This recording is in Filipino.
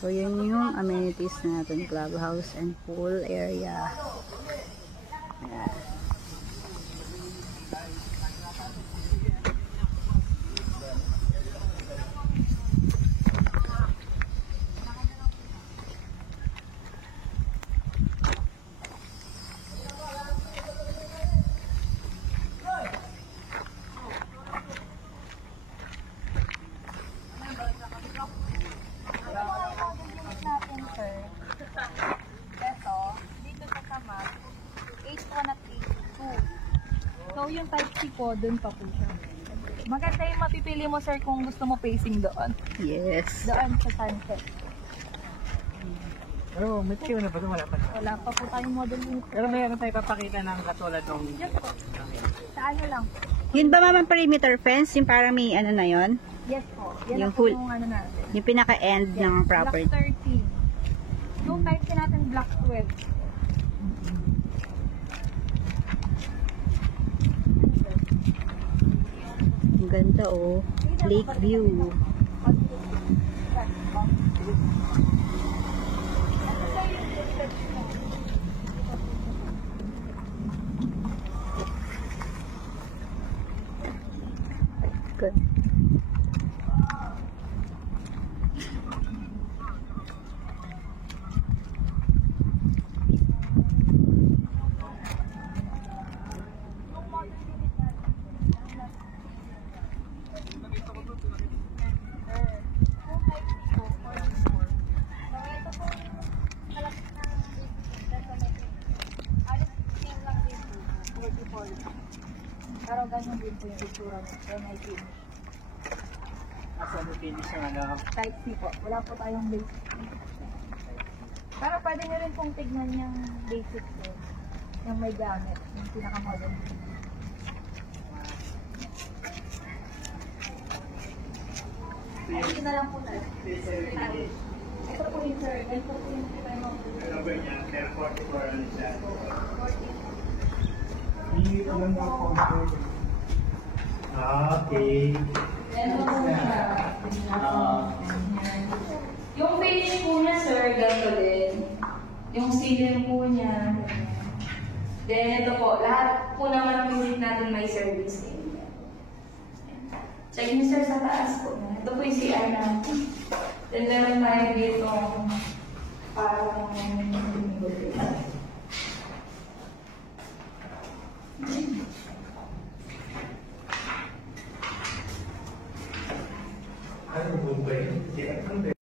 So, yun yung amenities natin. Clubhouse and pool area. Ayan. So, yung type C po, dun pa po siya. Maganda yung mapipili mo, sir, kung gusto mo facing doon. Yes. Doon sa sunset. Pero may tayo na ba ito? Wala pa na. Wala pa po tayong model unit. Pero mayroon tayo papakita ng katulad ng... Yes po. Sa ano lang? Yun ba ma'am perimeter fence? Yung parang may ano na yon? Yes po. Yan Yung po full- yung ano natin. Yung pinaka-end ng property. Block 13. Yung type C natin, block 12. Ang ganda oh. Lake view. Good. Pero ganun din po yung itsura nito. May finish. Asa mo finish yung ano? Type C po. Wala po tayong basic. Pero pwede nyo rin pong tignan yung basic po. Yung may gamit. Yung pinaka-modern. Ayun na lang po tayo. Ito po yung sir. Ganito po yung Ano ba niya? 44 ano siya? 14. Hindi ko lang okay. Ganito po siya. Yung finish po niya, sir, ganito din. Yung ceiling po niya. Then, ito po, lahat po naman ng unit natin may service area. Check niyo, sir, sa taas po. Ito po yung CR natin. Then, meron tayo dito